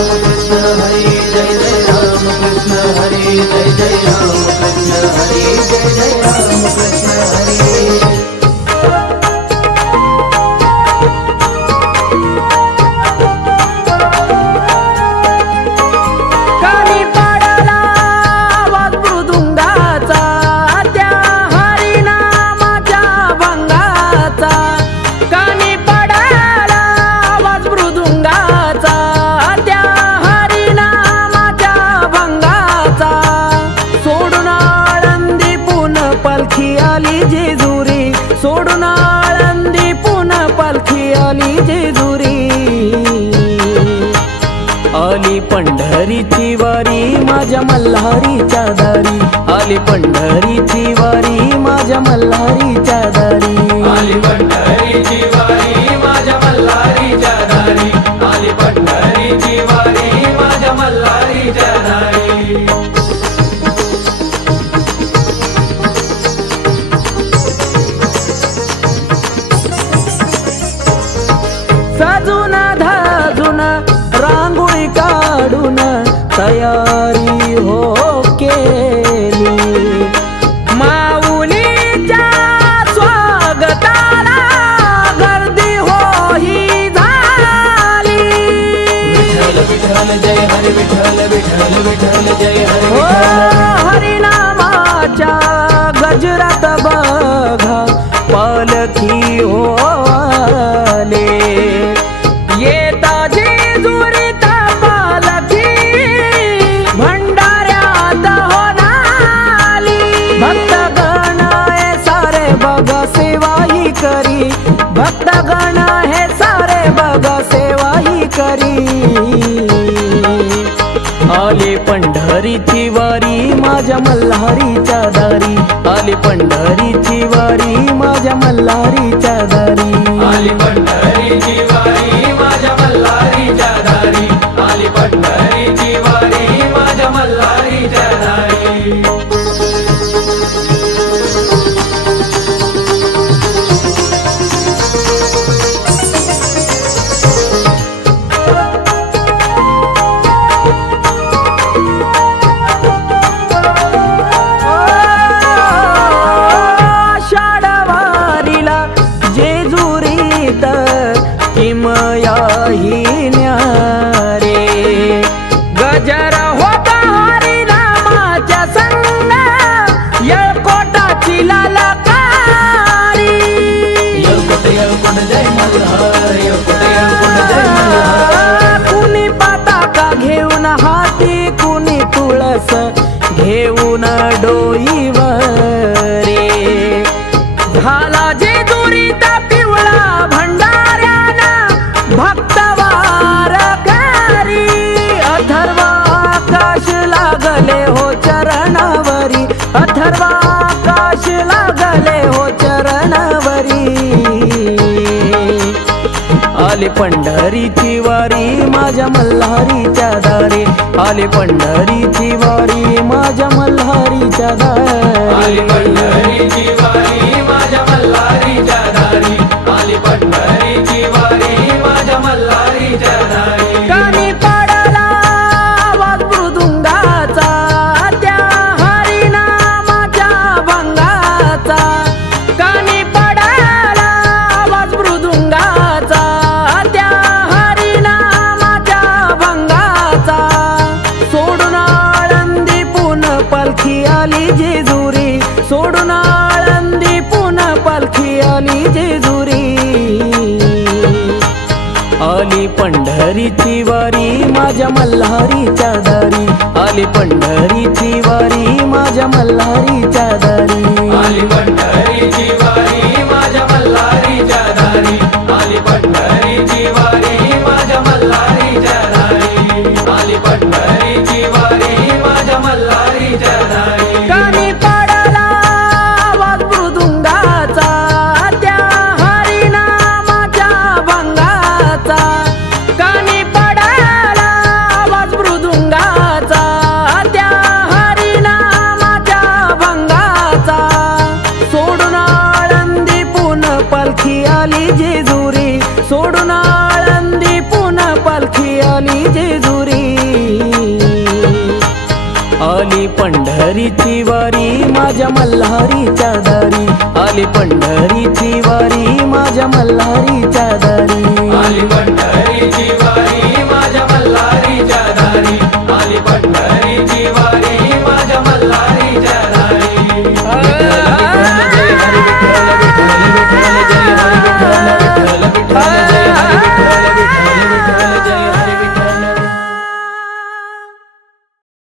कृष्ण हरी जय जय राम कृष्ण हरी जय जय राम कृष्ण हरी जय जय राम कृष्ण हरी। पालखी आली जेजुरी सोडून आळंदी पुन्हा पालखी आली जेजुरी। आली पंढरीची वारी माझ्या मल्हारीच्या दारी आली पंढरीची वारी माझ्या मल्हारीच्या दारी आली पंढरीची वारी माझ्या मल्हारीच्या दारी आली पंढरीची वारी माझ्या मल्हारीच्या दारी। साजून धाजून रांगोळी काढून तयारी हो केली माऊलीच्या स्वागताला गर्दी हो ही झाली। विठ्ठल विठ्ठल जय हरी विठ्ठल विठ्ठल विठ्ठल जय हरी हो हरिनामाच्या गजरात बघा पालखी हो आले येता जेजुरीत पालखी भंडाऱ्यात होणाली भक्तगण हे सारे बघा सेवा ही करी भक्तगण हे सारे बघा सेवा ही करी। आली पंढरीची वारी माझ्या मल्हारीच्या दारी आली पंढरीची वारी माझ्या मल्हारीच्या दारी आली पंढरीची वारी माझ्या मल्हारीच्या दारी आली पंढरीची वारी माझ्या मल्हारीच्या दारी। किमया ही न्यारे गजर होता हरिनामाच्या संग येळकोटाची ललकारी येळकोट येळकोट जय मल्हार येळकोट येळकोट जय मल्हार। कुणी पताका घेऊन हाती कुणी तुळस घेऊन डोईवरे झाला जेजुरीत पिवळा भंडाऱ्याना भक्तवार करी अथर्वाकाश लागले हो चरणावरी अथर्वाकाश लागले हो चरणावरी। आली पंढरीची वारी माझ्या मल्हारीच्या दारी आली पंढरीची वारी माझ्या मल्हारीच्या दारी आली पंढरीची वारी माझ्या मल्हारीच्या दारी आली पंढरीची वारी माझ्या मल्हारीच्या दारी। कानी पडला आवाज मृदुंगाचा त्या हरिनामाच्या भंगाचा कानी पडला आवाज मृदुंगाचा त्या हरिनामाच्या भंगाचा सोडून आळंदी पुन्हा पालखी आली जेजुरी सोडून आळंदी पुन्हा पालखी आली जेजुरी। आली पंढरीची वारी माझ्या मल्हारीच्या दारी आली पंढरीची वारी माझ्या मल्हारीच्या दारी आली पंढरीची वारी माझ्या मल्हारीच्या दारी आली पंढरीची वारी माझ्या मल्हारीच्या दारी आली पंढरीची वारी माझ्या मल्हारीच्या दारी। कानी पडला आवाज मृदुंगाचा त्या हरिनामाच्या भंगाचा कानी पडला आवाज मृदुंगाचा त्या हरिनामाच्या भंगाचा पंढरीची वारी माझ्या मल्हारीच्या दारी, आली पंढरीची वारी माझ्या मल्हारीच्या दारी.